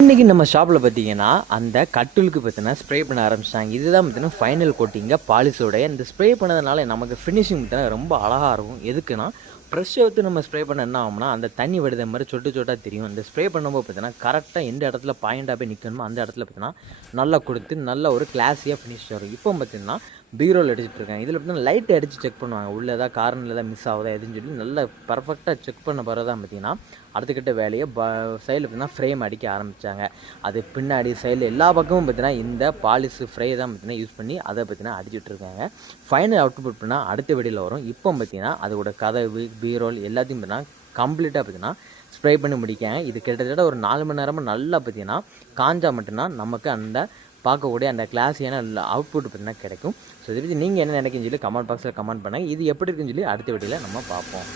இன்றைக்கி நம்ம ஷாப்பில் பார்த்தீங்கன்னா அந்த கட்டிலுக்கு பார்த்தீங்கன்னா ஸ்ப்ரே பண்ண ஆரம்பிச்சிட்டாங்க. இதுதான் பார்த்தீங்கன்னா ஃபைனல் கோட்டிங்க பாலிஷோடைய. இந்த ஸ்ப்ரே பண்ணதுனால நமக்கு ஃபினிஷிங் பார்த்தீங்கன்னா ரொம்ப அழகாக இருக்கும். எதுக்குன்னா ப்ரெஷ்ஷை வச்சு நம்ம ஸ்ப்ரே பண்ண என்ன ஆகும்னா அந்த தண்ணி வடித மாதிரி சொட்டு சொட்டாக தெரியும். இந்த ஸ்ப்ரே பண்ணும்போது பார்த்தீங்கன்னா கரெக்டாக எந்த இடத்துல பாயிண்டாக போய் நிற்கணுமோ அந்த இடத்துல பார்த்தீங்கன்னா நல்லா கொடுத்து நல்ல ஒரு கிளாஸியாக ஃபினிஷ் வரும். இப்போ பார்த்தீங்கன்னா பீரோல் அடிச்சுட்டு இருக்காங்க. இதில் பார்த்தீங்கன்னா லைட்டை அடித்து செக் பண்ணுவாங்க. உள்ளே ஏதாவது கார்னரில் ஏதாவது மிஸ் ஆகுதா எதுன்னு சொல்லி நல்லா பர்ஃபெக்டாக செக் பண்ண பிறகு தான் பார்த்தீங்கன்னா அடுத்துக்கிட்ட வேலையை சைடில் பார்த்தீங்கன்னா ஃப்ரேம் அடிக்க ஆரம்பித்தாங்க. அது பின்னாடி சைடில் எல்லா பக்கமும் பார்த்தீங்கன்னா இந்த பாலிஷ் ஃப்ரே தான் பார்த்தீங்கன்னா யூஸ் பண்ணி அதை பார்த்தீங்கன்னா அடிச்சுட்டு இருக்காங்க. ஃபைனல் அவுட்புட் பண்ணால் அடுத்த வீடியோவில் வரும். இப்போ பார்த்தீங்கன்னா அதோட கதவு பீரோல் எல்லாத்தையும் பார்த்தீங்கன்னா கம்ப்ளீட்டாக பார்த்தீங்கன்னா ஸ்ப்ரே பண்ணி முடிக்காங்க. இது கிட்டத்தட்ட ஒரு 4 மணி நேரமாக நல்லா பார்த்தீங்கன்னா காஞ்சா மட்டும்தான் நமக்கு அந்த பார்க்கக்கூடிய அந்த கிளாஸியான அவுட்புட் பார்த்தீங்கன்னா கிடைக்கும். ஸோ இதை பற்றி நீங்கள் என்ன நினைக்கிறீங்கன்னு சொல்லி கமெண்ட் பாக்ஸில் கமெண்ட் பண்ணுங்கள். இது எப்படி இருக்குன்னு சொல்லி அடுத்த வீடியோவில் நம்ம பார்ப்போம்.